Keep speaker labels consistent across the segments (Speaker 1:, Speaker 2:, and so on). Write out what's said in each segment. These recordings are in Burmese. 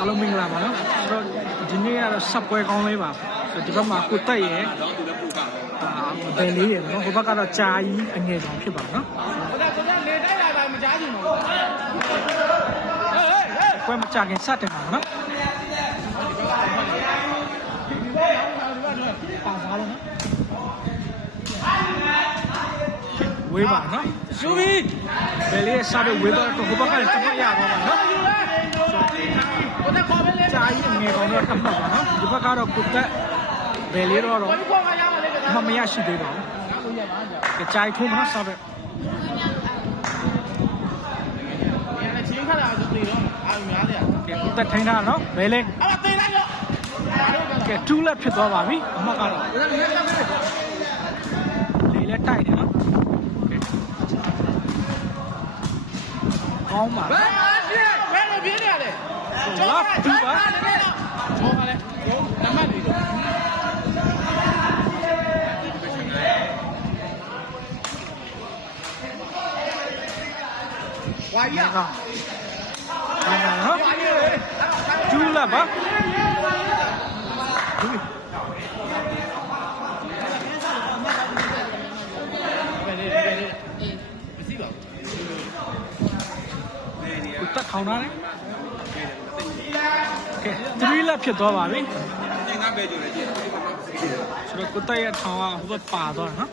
Speaker 1: အားလုံးမင်္ဂလာပါနော်အဲ့တော့ဒီနေ့ကတော့ဆက်ပွဲကောင်းလေးပါဒီဘက်မှာကိုတက်ရဲ့အာဘယ်လေးရယ်နော်ဟိုဘက်ကတော့ကြာကြီးအငယ်ဆောင်ဖြစ်ပါနော်ပွဲမကြခင်စတင်ပါနော်ပါစားတယ်နော်ဝေးပါနော်
Speaker 2: ရှူဘီ
Speaker 1: ဘယ်လေးစားတော့ဝေးတော့ဟိုဘက်ကလည်းတမရပါ
Speaker 2: တော့နော် ရာ
Speaker 1: ကြီးငယ်ကောင်တော့တမှတ်ပါနော်ဒီဘက်ကတော့ကုတ်တက်ဘယ်လေးတော့တော့မမရရှိသေးပါဘူးကြိုက်ထုံးမနော်ဆောက်
Speaker 2: တဲ့ချင်းခါလာဆိုပြီးတော့အာရုံများတယ်
Speaker 1: ကဲကုတ်တက်ထိုင်းတာနော်ဘယ်လေး
Speaker 2: အမသေးလို
Speaker 1: က်တော့ကဲ2လက်ဖြစ်သွားပါပြီအမကတော့လေးလက်တိုက်တယ်နော်ကောင်းပါ
Speaker 2: လားဒီပါဘောကလည်းနမလေး
Speaker 1: ဝါရီယာဟာကျူလာပါတက်ခေါင်တာလေ ကဲ3လက်ဖြစ်သွားပါပြီ
Speaker 3: ကျင်ကားပဲကြတယ်ကျင်
Speaker 1: ဆိုတော့ကိုတက်ရဲ့ထောင်ကဟိုဘက်ပါသွားတယ်နော်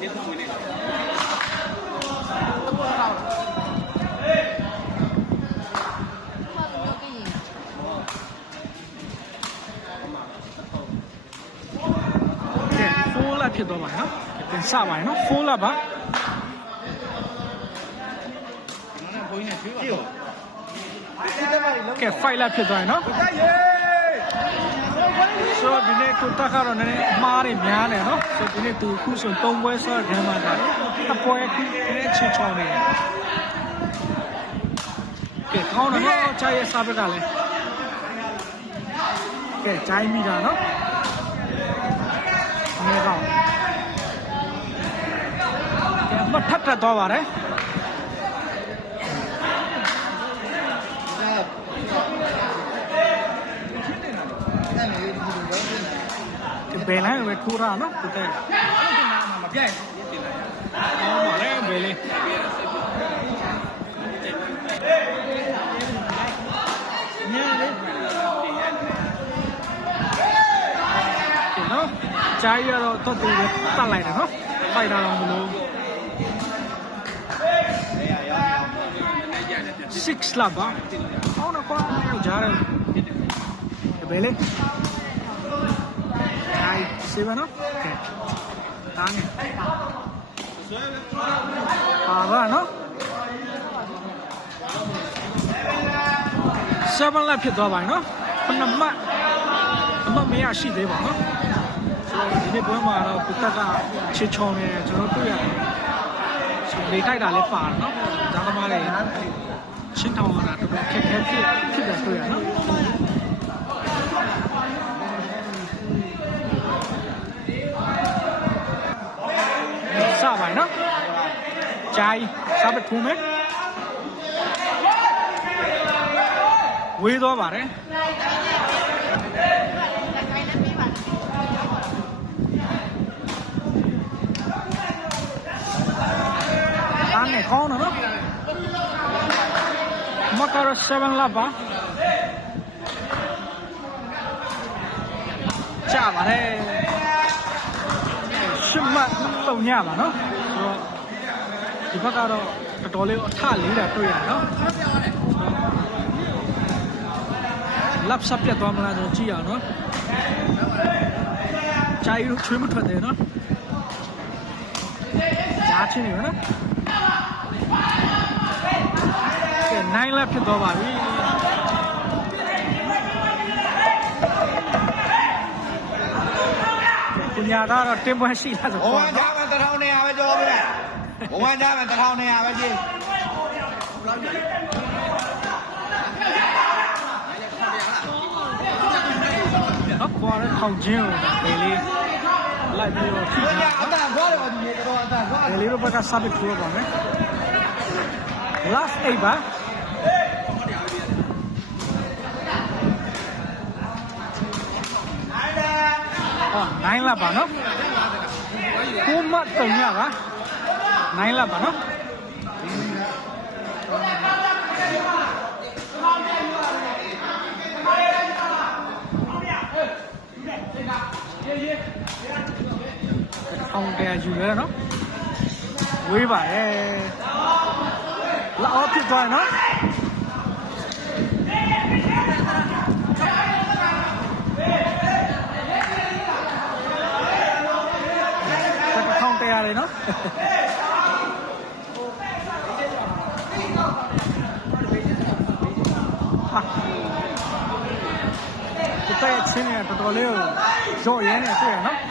Speaker 3: ဒီဆောင်ဝင်နေ
Speaker 1: ကဲ4လက်ဖြစ်သွားပါနော်ပြန်စပါရနော်4လ ကိုကြီး
Speaker 2: နဲ့ကျွေးပါကြည့်ပါ
Speaker 1: ကဲ fight လာဖြစ်သွားရ
Speaker 3: င်နော်
Speaker 1: ဆိုတော့ဒီနေ့ကိုတက်ကတော့နည်းနည်းမှားတယ်များတယ်နော်ဆိုတော့ဒီနေ့သူအခုဆို၃ပွဲဆော့ဂရမ်မာတာအပွဲအခုနည်းနည်းချေချောင်းနေတယ်ကဲကောင်းတော့နော်ချာရဲ့စာဘက်ကလည်းကဲဂျိုင်းမိတာနော်ငယ်ကောင်းကဲမထပ်ထပ်သွားပါတယ် ဘယ်လိုင်းပဲထိုးတာနော်ဒီတဲ့
Speaker 3: မပြိုင်
Speaker 1: ကောင်းပါလေဘယ်လေးကဲနော်ဂျိုင်းရတော့တော့တူပဲတတ်လိုက်တယ်နော်ဖိုက်တာတော့မလို့6လာပါဟောင်းတော့ ကွာကြားတယ်ဘယ်လေဟိုင်စေဗနော်ကဲတားနေပါပါနော်7လက်ဖြစ်သွားပါပြီနော်ခုနမှတ်အမတ်မရရှိသေးပါနော်ဆိုတော့ဒီနေ့ပွဲမှာတော့ပုတ္တကချေချောင်းနေကျွန်တော်တွေ့ရတယ်ဆိုလေတိုက်တာလည်းပါတယ်နော်ဒါသမားတွေချင်းထောင်ရတာတော်တော်ခက်ခဲဖြစ်ဖြစ်တယ်တွေ့ရနော်စပါနော် ဂျိုင်းစပထုံးမယ်ဝေးသွားပါတယ်တန်းနေကောင်းတယ်နော်မကရ7လပါကြပါလေရှမတ်တုံညပါနော်ဆိုတော့ ဒီဘက်ကတော့တော်တော်လေးအထလေးတာတွေ့ရနော်လက်ဆက်ပြတ်သွားမလားကျွန်တော်ကြည့်ရအောင်နော်ဂျာယူချွေးမထွက်တယ်နော်ကြားချင်းနေပါနော်ကဲနိုင်လက်ဖြစ်သွားပါပြီပညာကတော့တင်ပွဲရှိလာဆို
Speaker 3: ဘဝ
Speaker 1: တော့
Speaker 3: ကြမှာတထောင်နေရပဲကြောပြီလား ဘဝသားပဲ1200ပဲကြည့်
Speaker 1: တော့ကွာတဲ့ထောင်ချင်းကိုဒေလေးလိုက်ပြီးတော့ထိတာ
Speaker 3: အတန်ခွာတယ်ပါဒီတော့အတန်ခွာ
Speaker 1: ဒေလေးတို့ဘက်ကစပစ်ထိုးပါမယ် last 8ပါနိုင်လာပါနော်ကိုမတုံရပါ 9လပ်ပါနော်အောင်တယ်ယူရဲနော်ဝေးပါရဲ့လောက်ဖြစ်သွားနော်ောင်းတရားတယ်နော် 七前面不得了，表的非。